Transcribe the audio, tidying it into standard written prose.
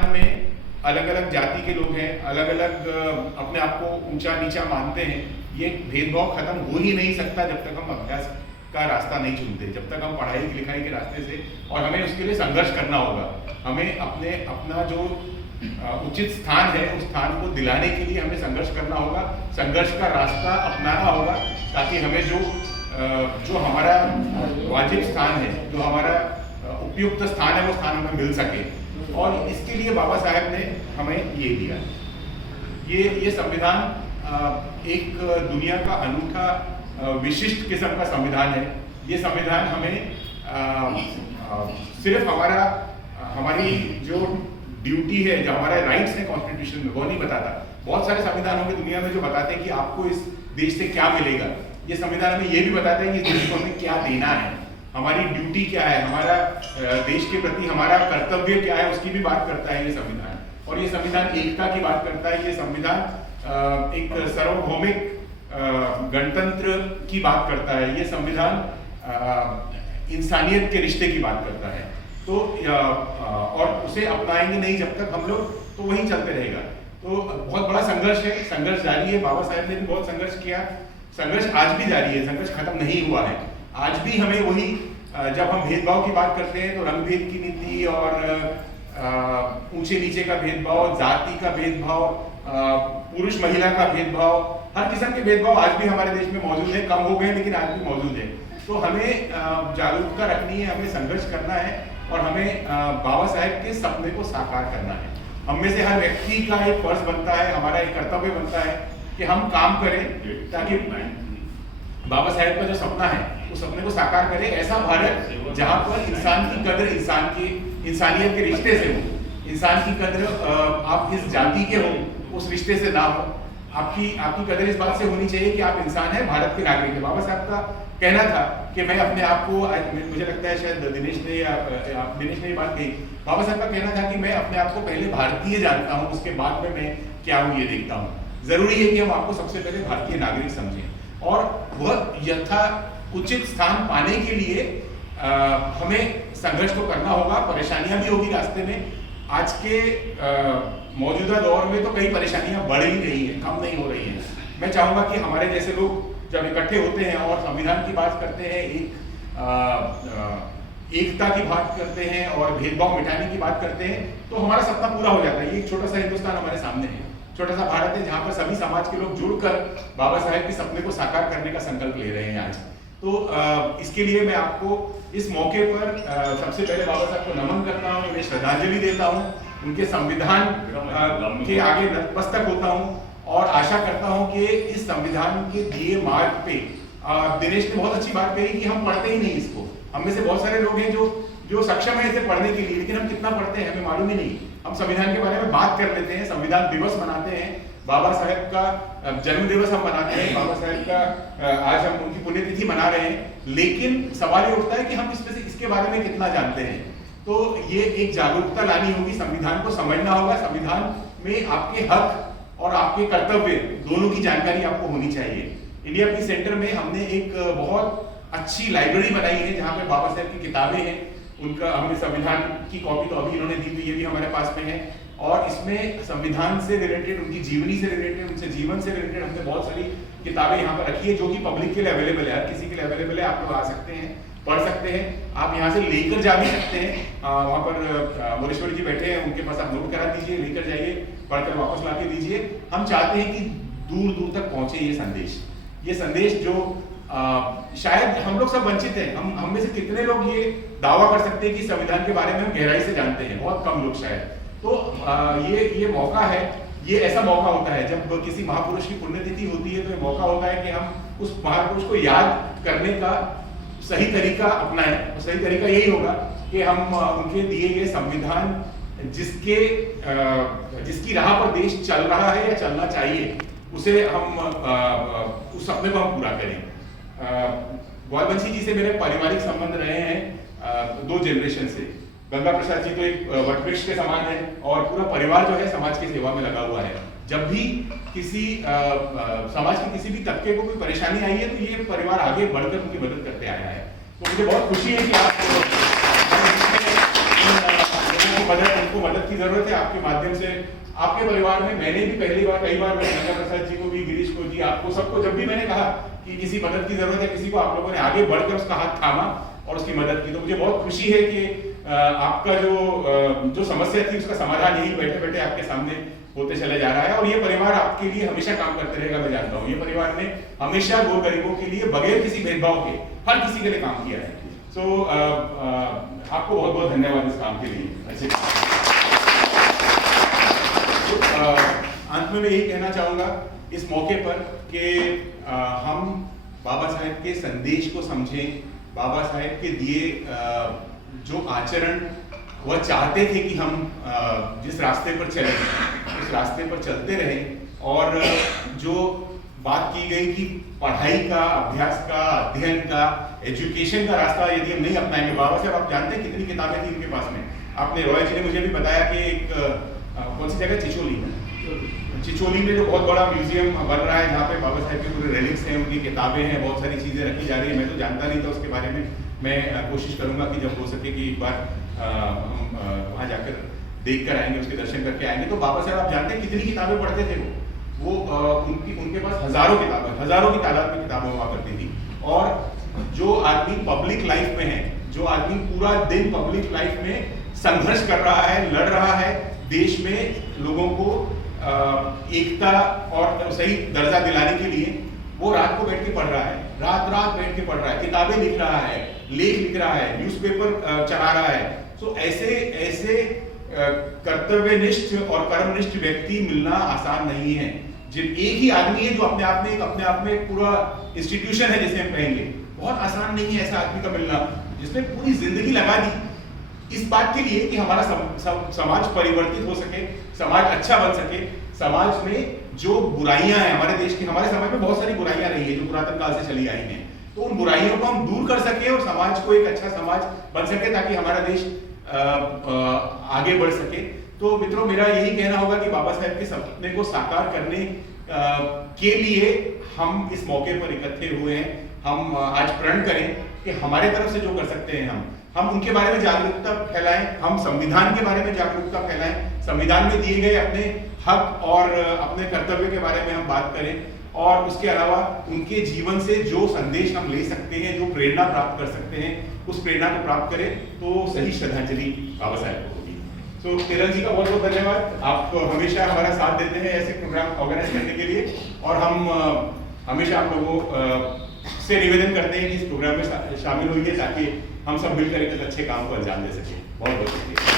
संविधान में अलग अलग जाति के लोग हैं, अलग अलग अपने आप को ऊंचा नीचा मानते हैं। ये भेदभाव खत्म हो ही नहीं सकता जब तक हम अभ्यास का रास्ता नहीं चुनते, जब तक हम पढ़ाई लिखाई के रास्ते से, और हमें उसके लिए संघर्ष करना होगा। हमें अपना जो उचित स्थान है उस स्थान को दिलाने के लिए हमें संघर्ष करना होगा, संघर्ष का रास्ता अपनाना होगा, ताकि हमें जो हमारा वाजिब स्थान है, जो हमारा उपयुक्त स्थान है, वो स्थान हमें मिल सके। और इसके लिए बाबा साहेब ने हमें ये दिया। ये संविधान एक दुनिया का अनूठा विशिष्ट किस्म का संविधान है। ये संविधान हमें सिर्फ हमारी जो ड्यूटी है, जो हमारे राइट्स हैं कॉन्स्टिट्यूशन में, वो नहीं बताता। बहुत सारे संविधान होंगे दुनिया में जो बताते हैं कि आपको इस देश से क्या मिलेगा। ये संविधान हमें ये भी बताता है कि इस देश को हमें क्या देना है, हमारी ड्यूटी क्या है, हमारा देश के प्रति हमारा कर्तव्य क्या है, उसकी भी बात करता है ये संविधान। और ये संविधान एकता की बात करता है। ये संविधान एक सार्वभौमिक गणतंत्र की बात करता है। ये संविधान इंसानियत के रिश्ते की बात करता है। तो और उसे अपनाएंगे नहीं जब तक हम लोग, तो वहीं चलते रहेगा। तो बहुत बड़ा संघर्ष है, संघर्ष जारी है। बाबा साहेब ने भी बहुत संघर्ष किया, संघर्ष आज भी जारी है, संघर्ष खत्म नहीं हुआ है। आज भी हमें वही, जब हम भेदभाव की बात करते हैं तो रंग भेद की नीति और ऊंचे नीचे का भेदभाव, जाति का भेदभाव, पुरुष महिला का भेदभाव, हर किस्म के भेदभाव आज भी हमारे देश में मौजूद है। कम हो गए लेकिन आज भी मौजूद है। तो हमें जागरूकता रखनी है, हमें संघर्ष करना है, और हमें बाबा साहेब के सपने को साकार करना है। हम में से हर व्यक्ति का एक फर्ज बनता है, हमारा एक कर्तव्य बनता है कि हम काम करें ताकि बाबा साहेब का जो सपना है उस सपने को साकार करें। ऐसा भारत जहाँ पर इंसान की कदर इंसानियत के रिश्ते से हो, इंसान की कदर आप इस जाति के हो उस रिश्ते से ना हो। आपकी कदर इस बात से होनी चाहिए कि आप इंसान हैं, भारत के नागरिक हैं। बाबा साहब का कहना था कि मैं अपने आप को, मुझे लगता है शायद दिनेश ने ये बात कही, बाबा साहब का कहना था कि मैं अपने आप को पहले भारतीय जानता हूँ, उसके बाद में मैं क्या हूँ ये देखता हूँ। जरूरी है कि हम आपको सबसे पहले भारतीय नागरिक समझें, और वह यथा उचित स्थान पाने के लिए हमें संघर्ष तो करना होगा। परेशानियां भी होगी रास्ते में। आज के मौजूदा दौर में तो कई परेशानियां बढ़ ही रही हैं, कम नहीं हो रही हैं। मैं चाहूंगा कि हमारे जैसे लोग जब इकट्ठे होते हैं और संविधान की बात करते हैं, एकता की बात करते हैं और भेदभाव मिटाने की बात करते हैं, तो हमारा सपना पूरा हो जाता है। ये एक छोटा सा हिंदुस्तान हमारे सामने है, छोटा सा भारत है, जहाँ पर सभी समाज के लोग जुड़कर बाबा साहेब के सपने को साकार करने का संकल्प ले रहे हैं आज। तो इसके लिए मैं आपको इस मौके पर सबसे पहले बाबा साहब को नमन करता हूँ, उन्हें श्रद्धांजलि देता हूँ, उनके संविधान के आगे नतमस्तक होता हूँ, और आशा करता हूँ कि इस संविधान के दिए मार्ग पे, दिनेश ने बहुत अच्छी बात कही कि हम पढ़ते ही नहीं इसको। हम में से बहुत सारे लोग हैं जो सक्षम है इसे पढ़ने के लिए, लेकिन हम कितना पढ़ते हैं हमें मालूम ही नहीं। हम संविधान के बारे में बात कर लेते हैं, संविधान दिवस मनाते हैं, बाबा साहेब का जन्म दिवस हम मनाते हैं, बाबा साहेब का आज हम उनकी पुण्यतिथि मना रहे हैं, लेकिन सवाल ये उठता है कि हम इसके बारे में कितना जानते हैं। तो ये एक जागरूकता लानी होगी, संविधान को समझना होगा। संविधान में आपके हक और आपके कर्तव्य दोनों की जानकारी आपको होनी चाहिए। इंडिया पीस सेंटर में हमने एक बहुत अच्छी लाइब्रेरी बनाई है, जहाँ पे बाबा साहेब की किताबें हैं। उनका हमने संविधान की कॉपी तो अभी इन्होंने दी, तो ये भी हमारे पास में है, और इसमें संविधान से रिलेटेड, उनकी जीवनी से रिलेटेड, उनसे जीवन से रिलेटेड हमने बहुत सारी किताबें यहाँ पर रखी है, जो कि पब्लिक के लिए अवेलेबल है, हर किसी के लिए अवेलेबल है। आप लोग आ सकते हैं, पढ़ सकते हैं, आप यहाँ से लेकर जा भी सकते हैं। वहाँ पर मोरेश्वर जी बैठे हैं, उनके पास आप नोट करा दीजिए, लेकर जाइए, पढ़कर वापस ला के दीजिए। हम चाहते हैं कि दूर दूर तक पहुंचे ये संदेश जो शायद हम लोग सब वंचित हैं। हम में से कितने लोग ये दावा कर सकते हैं कि संविधान के बारे में हम गहराई से जानते हैं? बहुत कम लोग शायद। तो ये मौका है, ये ऐसा मौका होता है जब किसी महापुरुष की पुण्यतिथि होती है, तो ये मौका होता है कि हम उस महापुरुष को याद करने का सही तरीका अपनाएं। और सही तरीका यही होगा कि हम उनके दिए गए संविधान, जिसकी राह पर देश चल रहा है या चलना चाहिए, उसे हम उस सपने को हम पूरा करें। ग्वालबंशी जी से मेरे पारिवारिक संबंध रहे हैं 2 जनरेशन से। गंगा प्रसाद जी तो एक वटवृक्ष के समान है, और पूरा परिवार जो है समाज की सेवा में लगा हुआ है। जब भी किसी समाज के किसी भी तबके को कोई परेशानी आई है, तो ये परिवार आगे बढ़कर उनकी मदद करते आया है। तो मुझे बहुत खुशी है कि आप मदद सबको मदद की जरूरत है। आपके माध्यम से आपके परिवार में मैंने भी कई बार मैंने गंगा प्रसाद जी को भी, गिरीश को जी, आपको सबको जब भी मैंने कहा कि किसी मदद की जरूरत है किसी को, आप लोगों ने आगे बढ़कर उसका हाथ थामा और उसकी मदद की। तो मुझे बहुत खुशी है कि आपका जो समस्या थी उसका समाधान यही बैठे बैठे आपके सामने होते चले जा रहा है। और ये परिवार आपके लिए हमेशा काम करते रहेगा, मैं जानता हूँ। ये परिवार ने हमेशा गो गरीबों के लिए बगैर किसी भेदभाव के हर किसी के लिए काम किया है। सो आपको बहुत बहुत धन्यवाद इस काम के लिए। अंत में मैं यही कहना चाहूँगा इस मौके पर कि हम बाबा साहेब के संदेश को समझें, बाबा साहेब के दिए जो आचरण वह चाहते थे कि हम जिस रास्ते पर चले उस रास्ते पर चलते रहें। और जो बात की गई कि पढ़ाई का, अभ्यास का, अध्ययन का, एजुकेशन का रास्ता यदि हम नहीं अपनाएंगे, बाबा साहब आप जानते हैं कितनी किताबें थी उनके पास में। आपने रॉय जी ने मुझे भी बताया कि एक कौन सी जगह, चिचोली में जो बहुत बड़ा म्यूजियम बन रहा है जहाँ पे बाबा साहेब के पूरे रेलिक्स हैं, उनकी किताबें हैं, बहुत सारी चीज़ें रखी जा रही है। मैं तो जानता नहीं था उसके बारे में। मैं कोशिश करूंगा कि जब हो सके कि एक बार हम वहाँ जाकर देख कर आएंगे, उसके दर्शन करके आएंगे। तो बाबा साहब आप जानते हैं कितनी किताबें पढ़ते थे वो उनके पास हजारों की तादाद में किताबें हुआ करती थी। और जो आदमी पब्लिक लाइफ में है, जो आदमी पूरा दिन पब्लिक लाइफ में संघर्ष कर रहा है, लड़ रहा है, देश में लोगों को एकता और सही दर्जा दिलाने के लिए, वो रात को बैठ के पढ़ रहा है, रात बैठ के पढ़ रहा है, किताबें लिख रहा है, लेख लिख रहा है, न्यूज़पेपर चला रहा है। सो ऐसे कर्तव्यनिष्ठ और कर्मनिष्ठ व्यक्ति मिलना आसान नहीं है। जिन एक ही आदमी है जो अपने आप में पूरा इंस्टीट्यूशन है जिसे हम कहेंगे, बहुत आसान नहीं है ऐसा आदमी का मिलना जिसने पूरी जिंदगी लगा दी इस बात के लिए कि हमारा समाज परिवर्तित हो सके, समाज अच्छा बन सके। समाज में जो बुराइयां हैं हमारे देश की, हमारे समाज में बहुत सारी बुराइयां रही है जो पुरातन काल से चली आई हैं, तो उन बुराइयों को हम दूर कर सके और समाज को एक अच्छा समाज बन सके ताकि हमारा देश आगे बढ़ सके। तो मित्रों, मेरा यही कहना होगा कि बाबा साहेब के सपने को साकार करने के लिए हम इस मौके पर इकट्ठे हुए हैं। हम आज प्रण करें कि हमारे तरफ से जो कर सकते हैं हम उनके बारे में जागरूकता फैलाएं, हम संविधान के बारे में जागरूकता फैलाएं, संविधान में दिए गए अपने हक और अपने कर्तव्य के बारे में हम बात करें, और उसके अलावा उनके जीवन से जो संदेश हम ले सकते हैं, जो प्रेरणा प्राप्त कर सकते हैं, उस प्रेरणा को प्राप्त करें तो सही श्रद्धांजलि बाबा साहेब को होगी। तो तेरल जी का बहुत बहुत धन्यवाद। आप हमेशा हमारा साथ देते हैं ऐसे प्रोग्राम ऑर्गेनाइज करने के लिए, और हम हमेशा आप लोगों से निवेदन करते हैं कि इस प्रोग्राम में शामिल होइए ताकि हम सब मिलकर एक अच्छे काम को अंजाम दे सकें। बहुत बहुत शुक्रिया।